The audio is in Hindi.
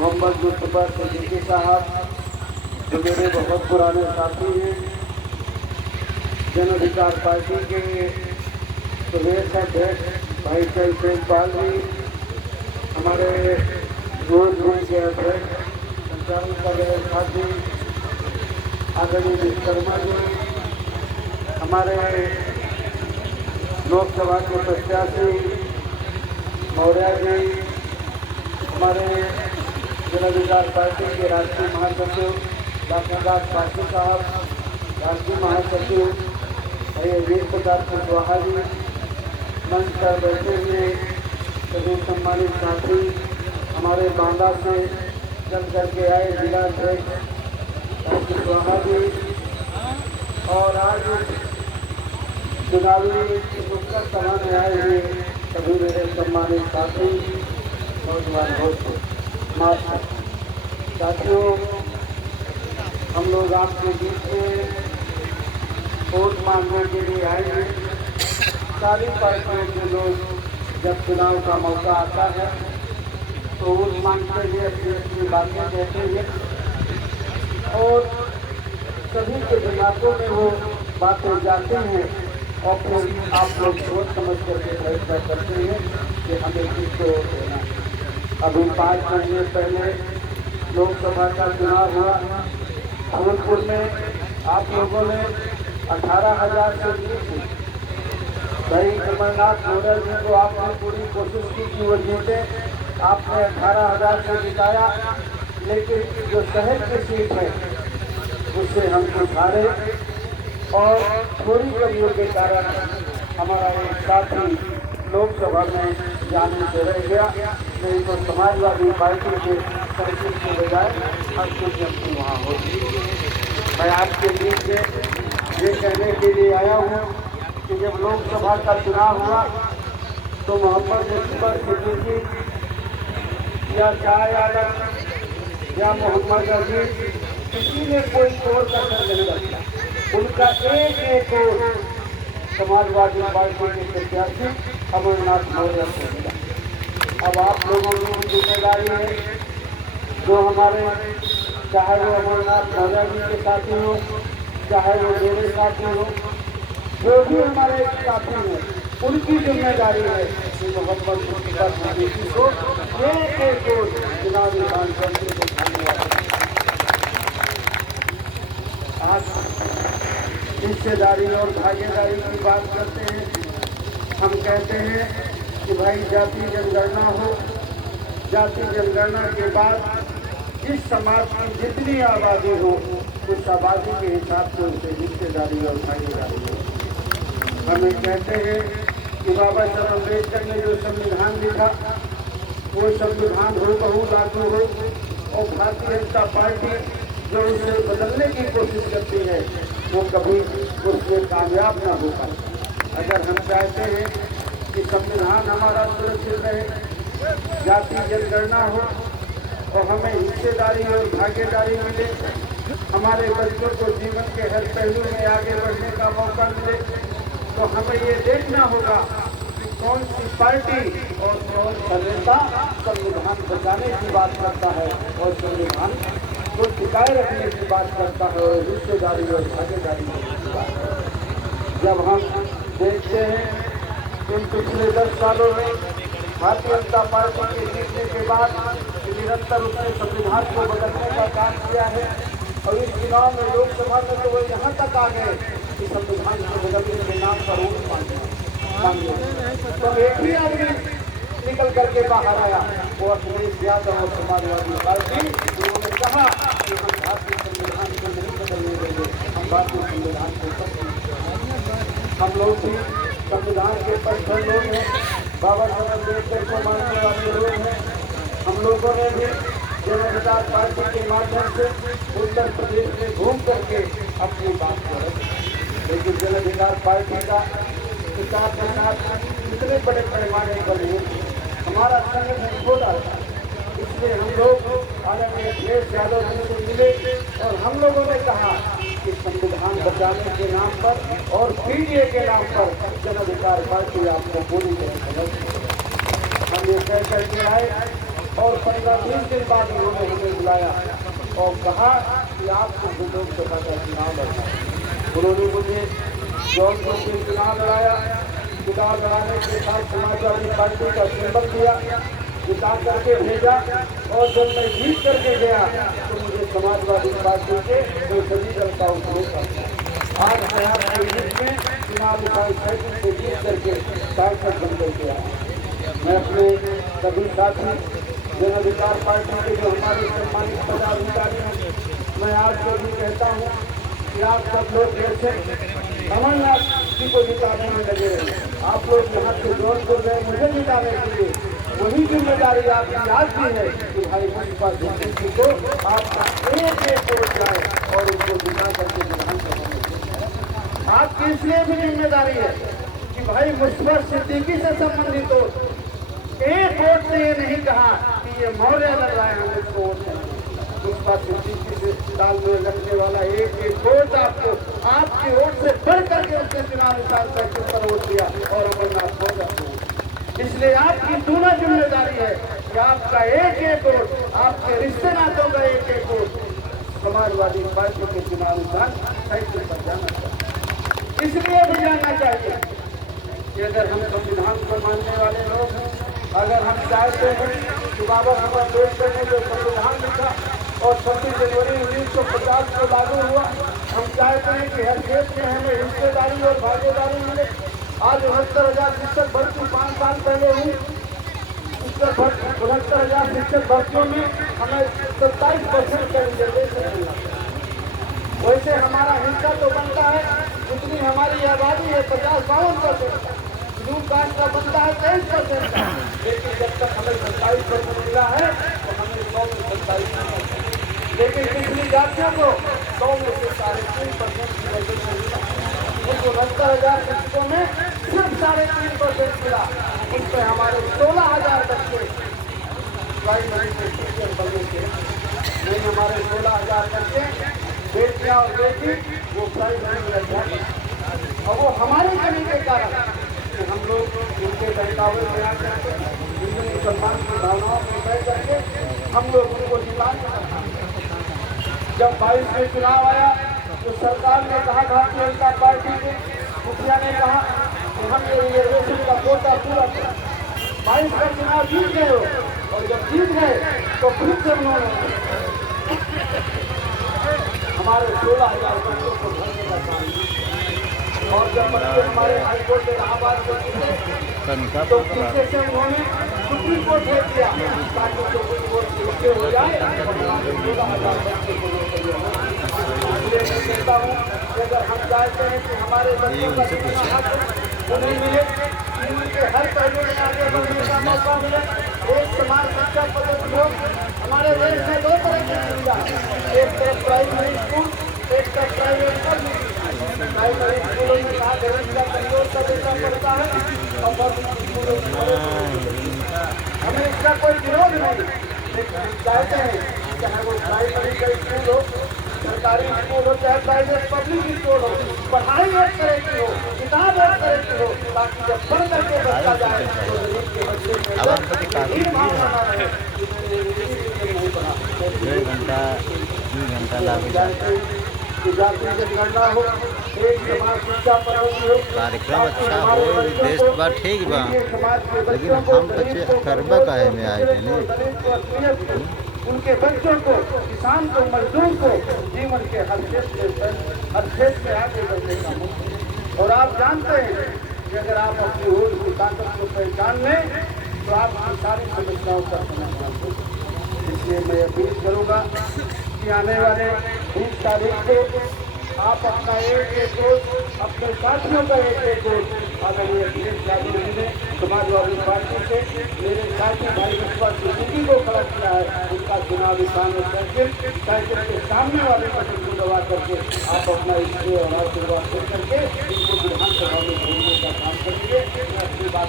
मोहम्मद मुस्तफा सिद्दीकी साहब जो मेरे बहुत पुराने साथी हैं, जन अधिकार पार्टी के प्रदेश अध्यक्ष भाई चंद्रशेखर पाल जी, हमारे रोज के अध्यक्ष संचालन कर रहे साथी आदरणीय विश्वकर्मा जी, हमारे लोकसभा के प्रत्याशी मौर्य जी, हमारे जन अधिकार पार्टी के राष्ट्रीय महासचिव डॉक्टर दास पासी साहब, राष्ट्रीय महासचिव भाई वीर प्रताप कुशवाहा जी, मंच पर बैठे हुए सभी सम्मानित साथी, हमारे बांदा से चल करके आए जिला अध्यक्ष कुशवाहा जी, और आज चुनावी नुक्कड़ सभा में आए हुए सभी मेरे सम्मानित साथी, नौजवान दोस्तों, साथियों, हम लोग आपके बीच में वोट मांगने के लिए आए हैं। सारी पार्टियों के लोग जब चुनाव का मौका आता है तो वोट मांगते हुए अपनी अपनी बातें कहते हैं और सभी के दिमागों में वो बातें जाते हैं और फिर आप लोग सोच समझ करके फैसला करते हैं कि हमें किसको वोट देना है। अभी 5 महीने पहले लोकसभा का चुनाव हुआ, फूलपुर में आप लोगों ने 18,000 से जीती। भाई कमलनाथ मौर्य जी को आपने पूरी कोशिश की कि वो जीते, आपने 18,000 से जिताया, लेकिन जो शहर की सीट है उससे हम कुछ हारे और थोड़ी कमियों के कारण हमारा एक साथी लोकसभा में जाने से रह गया, नहीं तो समाजवादी पार्टी के सर्किट के बजाय हर कुछ अपनी वहाँ होती। मैं आपके बीच में ये कहने के लिए आया हूँ कि जब लोकसभा का चुनाव हुआ तो मोहम्मद मुस्तफा सिद्दीकी या शाह यादव या मोहम्मद अजीज किसी ने कोई तोड़ कसर नहीं रखा। उनका एक वोट समाजवादी पार्टी के प्रत्याशी अमरनाथ मौर्य को मिला। अब आप लोगों की जिम्मेदारी है, जो हमारे चाहे वो अमरनाथ मौर्य जी के साथी हो, चाहे वो मेरे साथी हो, जो भी हमारे साथी हैं, उनकी जिम्मेदारी है कि मोहम्मद मुस्तफा सिद्दीकी को एक वोट चुनावी कांग्रेस को धन्यवाद। आज हिस्सेदारी और भागीदारी की बात करते हैं। हम कहते हैं कि भाई जाति जनगणना हो, जाति जनगणना के बाद जिस समाज की जितनी आबादी हो उस आबादी के हिसाब से उसे हिस्सेदारी और भागीदारी हो। हमें कहते हैं कि बाबा साहब अम्बेडकर ने जो संविधान लिखा वो संविधान बहु लागू हो, और भारतीय जनता पार्टी जो उसे बदलने की कोशिश करती है वो कभी उसमें कामयाब न हो पाए। अगर हम चाहते हैं कि संविधान हमारा सुरक्षित रहे, जाति जनगणना हो और हमें हिस्सेदारी और भागीदारी मिले, हमारे बच्चों को जीवन के हर पहलू में आगे बढ़ने का मौका मिले, तो हमें ये देखना होगा कि कौन सी पार्टी और कौन सा नेता संविधान बचाने की बात करता है और संविधान को टिकाए रखने की बात करता है और हिस्सेदारी और भागीदारी की बात करता है। जब हम देखते हैं इन पिछले 10 सालों में भारतीय जनता पार्टी के जीतने के बाद निरंतर उसने संविधान को बदलने का काम किया है, और इस चुनाव में लोकसभा में तो वो यहाँ तक आ गए कि संविधान को बदलने के नाम पर वोट मांगे। तो एक ही आदमी निकल करके बाहर आया, वो अखिलेश यादव और समाजवादी पार्टी, उन्होंने कहा कि हम भारतीय संविधान को नहीं बदलने देंगे, हम भारतीय संविधान को हम लोग भी संविधान के पक्षधर लोग हैं, बाबा साहब अम्बेडकर को मानने वाले लोग हैं। हम लोगों ने भी जन अधिकार पार्टी के माध्यम से उत्तर प्रदेश में घूम करके अपनी बात को रखी, लेकिन जन अधिकार पार्टी का प्रचार प्रसार इतने बड़े पैमाने पर नहीं, हमारा संगठन छोटा था, इसलिए हम लोग आदरणीय अखिलेश यादव जी से मिले और हम लोगों ने कहा कि संविधान बचाने के नाम पर और पीडीए के नाम पर जन अधिकार पार्टी आपको पूरी तरह समझ। हम ये कह करके आए और 15-20 दिन बाद उन्होंने हमें बुलाया और कहा कि आपको लोकसभा का चुनाव लड़ना है। उन्होंने मुझे जौनपुर से चुनाव लड़ाया। चुनाव लड़ाने के साथ समाजवादी पार्टी का सिंबल दिया, जिता करके भेजा और जब मैं जीत करके गया तो मुझे समाजवादी पार्टी के संसदीय दल का उपयोग करता। आज बिहार में चुनाव साइकिल से जीत करके सांसद बन करके आया। मैं अपने सभी साथी जन अधिकार पार्टी के जो हमारे सम्मानित पदाधिकारी हैं, मैं आपको भी कहता हूँ कि आप सब लोग जैसे कमलनाथ जी को जिताने में लगे रहे, आप लोग यहाँ से जौनपुर गए मुझे जिताने के लिए, वही जिम्मेदारी आपकी आज भी है कि भाई मुझपा जी को आपका एक वोट जाए और उनको जिता करके विधानसभा में। आपकी इसलिए भी जिम्मेदारी है कि भाई मुझपा सिद्दीकी से संबंधित हो, एक वोट से ये नहीं कहा कि ये मौर्य लग रहा है, हम इसको वोट करेंगे। मुझपा सिद्दीकी से ताल में लगने वाला एक वोट आपको आपकी वोट से बढ़ करके उसने चुनावी साइकिल पर वोट दिया और अमरनाथ हो जाते हैं। इसलिए आपकी दूसरा जिम्मेदारी है कि आपका एक वोट, आपके रिश्ते नातों का एक वोट समाजवादी पार्टी के चुनावी साइकिल पर जाना चाहिए। इसलिए भी जानना चाहिए कि अगर हम संविधान को मानने वाले लोग हैं, अगर हम चाहते हैं कि बाबा साहब अम्बेडकर ने जो संविधान लिखा और 26 जनवरी 1950 को लागू हुआ, हम चाहते हैं कि हर देश में हमें हिस्सेदारी और भागीदारी मिले। आज 69,000 शिक्षक भर्ती 5 साल पहले हुई, 69,000 शिक्षक भर्तियों में हमें 27% का रिजर्वेशन मिला। वैसे हमारा हिस्सा तो बनता है, जितनी हमारी आबादी है 50-52%, शेड्यूल कास्ट का बनता है 23%, लेकिन जब तक हमें 27% मिला है तो हमें 100 में 27%, लेकिन पिछली जातियों को 100 में से 3.5% रिजर्वेशन मिला। उनको 69,000 शिक्षकों में सिर्फ 3.5% मिला। उस पर हमारे 16,000 बच्चे प्राइमरी से टीचर बनने के, नहीं हमारे 16,000 बच्चे बेटियां और बेटी वो प्राइमरी में अध्यापक, और वो हमारी कमी के कारण कि हम लोग उनके बहकावे में आ करके उनके मुसलमान की भावनाओं में बह करके हम लोग उनको जिता। जब 22 में चुनाव आया तो सरकार ने कहा, भारतीय जनता पार्टी के मुखिया ने कहा कि हम ये रिजर्वेशन का कोटा पूरा करें। 22 का चुनाव जीत गए हो, और जब जीत गए तो फिर से उन्होंने हमारे 16,000 बच्चों को भरने का काम किया। और जब बच्चे हमारे हाईकोर्ट इलाहाबाद को जीते तो पीछे से उन्होंने सुप्रीम कोर्ट भेज दिया ताकि सुप्रीम कोर्ट छुट्टी हो जाए और 16,000 बच्चे को कहता हूँ कि अगर हम चाहते हैं कि हमारे बच्चों का उन्हें मिले, उनके हर पहलू में आगे बढ़ने का मौका मिले, एक समान शिक्षा पद्धति हो। हमारे देश में 2 तरह की सुविधा, एक तरफ प्राइमरी स्कूल, एक तरफ प्राइवेट स्कूल। प्राइमरी स्कूलों में कहा गरीब का कमजोर का बेटा पढ़ता है और पब्लिक स्कूलों में हमें इसका कोई विरोध नहीं, लेकिन चाहते हैं चाहे वो प्राइमरी का स्कूल हो, सरकारी स्कूल हो, चाहे प्राइवेट पब्लिक स्कूल हो, पढ़ाई एक तरह की हो, किताब एक तरह की हो, ताकि जब पढ़ करके बच्चा जाए तो गरीब के बच्चे भीड़ भाड़ ना रहे। 1.5 घंटा 2 घंटा लग जाए। जाति जनगणना हो, एक समाज शिक्षा पद्धति हो, कार्यक्रम अच्छा हो, देश बा ठीक बा, लेकिन हम बच्चे करबा काहे में आए थे नहीं। उनके बच्चों को, किसान को, मजदूर को जीवन के हर क्षेत्र में आगे बढ़ने का मौका। और आप जानते हैं कि अगर आप अपनी होड़ की ताकत को पहचान लें तो आप सारी समस्याओं का समाधान हो। इसलिए मैं अपील करूँगा कि आने वाले 20 तारीख को आप अपना एक वोट, अपने साथियों का एक वोट आदरणीय अखिलेश यादव जी ने समाजवादी पार्टी से मेरे साथी भाई मुझपा सिद्दीकी को खड़ा किया है, उनका चुनावी साइकिल के सामने वाले बटन को दबा करके आप अपना इसलिए और आशीर्वाद करके इनको विधानसभा में भेजने का काम करेंगे। मैं अपनी बात